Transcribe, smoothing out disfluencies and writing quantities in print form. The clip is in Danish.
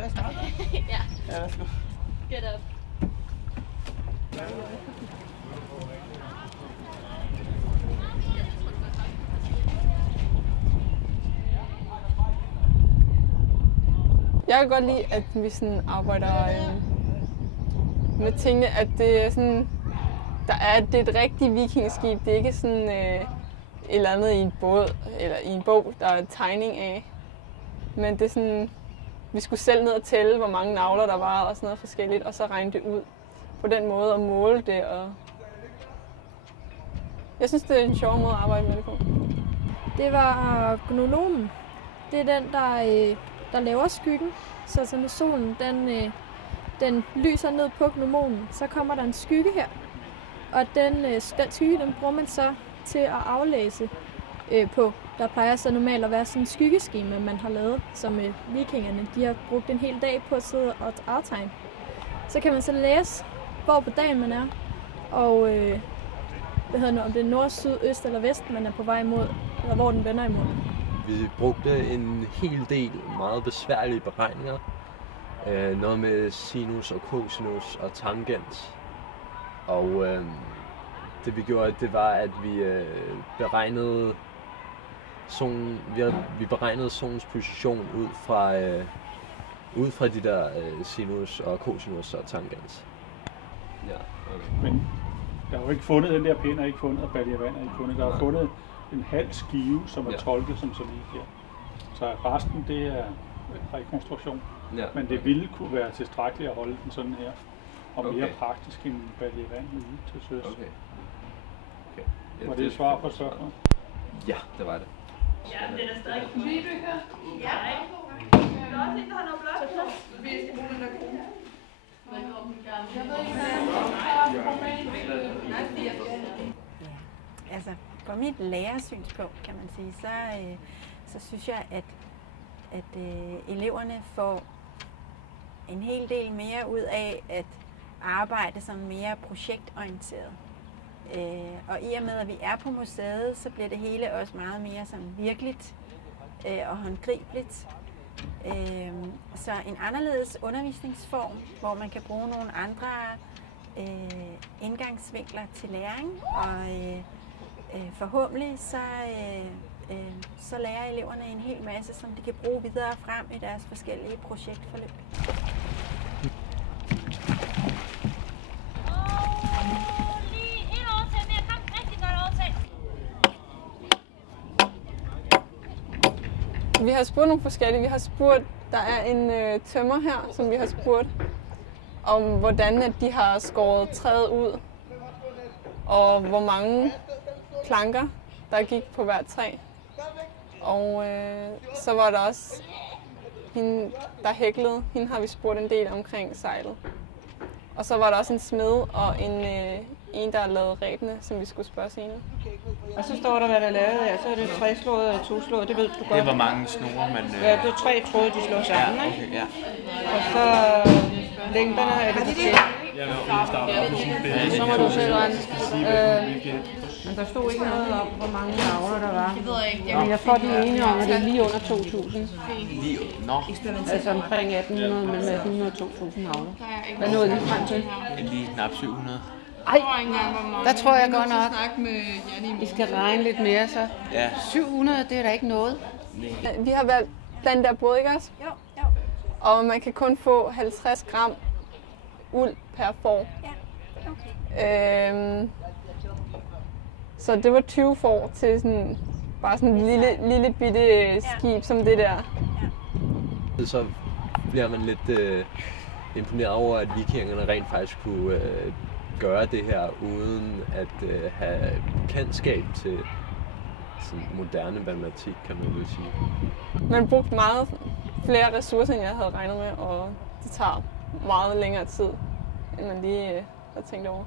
Skal jeg starte? Ja. Ja, værsgo. Get up. Jeg kan godt lide, at vi sådan arbejder med tingene, at det er sådan, det er et rigtigt vikingeskib. Det er ikke sådan et eller andet i en båd eller i en bog, der er tegning af. Men det er sådan, vi skulle selv ned og tælle, hvor mange navler der var og sådan noget forskelligt, og så regne det ud på den måde og måle det. Og jeg synes, det er en sjov måde at arbejde med det på. Det var gnolomen. Det er den, der laver skyggen. Så når solen den lyser ned på gnomonen, så kommer der en skygge her. Og den skygge, den bruger man så til at aflæse på. Der plejer så normalt at være sådan en skyggeskema, man har lavet, som vikingerne de har brugt en hel dag på at sidde og aftegne. Så kan man så læse, hvor på dagen man er, og om det er nord, syd, øst eller vest, man er på vej imod, eller hvor den vender imod. Vi brugte en hel del meget besværlige beregninger. Noget med sinus og cosinus og tangent. Og det vi gjorde, det var, at vi beregnede vi beregnede solens position ud fra de der sinus og cosinus og tangent. Ja, okay. Men der er jo ikke fundet den der pind, er ikke fundet, og Balliavand er ikke fundet. Der er fundet en halv skive, som er tolket som så lige her. Så resten, det er rekonstruktion. Ja. Men det ville kunne være tilstrækkeligt at holde den sådan her. Og mere praktisk end Balliavand ude til søs. Okay. Ja, var det et svar på spørgsmålet? Ja, det var det. Ja, den er stadig nybygger. Ja. Der er også en, der har noget blot på. Vi skal bruge den der krone. Altså, fra mit lærersynspunkt, kan man sige, så synes jeg, at eleverne får en hel del mere ud af at arbejde sådan mere projektorienteret. Og i og med, at vi er på museet, så bliver det hele også meget mere sådan virkeligt og håndgribeligt. Så en anderledes undervisningsform, hvor man kan bruge nogle andre indgangsvinkler til læring, og forhåbentlig så lærer eleverne en hel masse, som de kan bruge videre frem i deres forskellige projektforløb. Vi har spurgt nogle forskellige. Vi har spurgt, der er en tømrer her, som vi har spurgt om, hvordan at de har skåret træet ud, og hvor mange planker, der gik på hvert træ. Og så var der også hende, der hæklede. Hende har vi spurgt en del omkring sejlet. Og så var der også en smed og en der lavede rebene, som vi skulle spørge senere. Og så står der, hvad der er lavet af. Så er det 3-slået eller 2-slået, det ved du godt. Det var mange snore, men... Ja, det er 3 tråde, de slår sammen, ikke? Okay, ja. Og så længderne er det forskellige. Så må du se, men der stod ikke noget om, hvor mange navler der var. Det ved jeg ikke. Men jeg tror, de er enige om, at det er lige under 2.000. Nå. Altså omkring 1.800, mellem 1.800 og 2.000 navler. Hvad nåede vi frem til? Lige knap 700. Ej, der tror jeg godt nok. I skal regne lidt mere så. Ja. 700, det er da ikke noget. Vi har valgt den der båd, ikke også? Jo. Og man kan kun få 50 gram uld per får. Ja, okay. Så det var 20 får til sådan, bare sådan en lille bitte skib som det der. Ja. Så bliver man lidt imponeret over, at vikingerne rent faktisk kunne gøre det her uden at have kendskab til sådan moderne matematik, kan man vel sige. Man brugte meget flere ressourcer, end jeg havde regnet med, og det tager meget længere tid, end man lige havde tænkt over.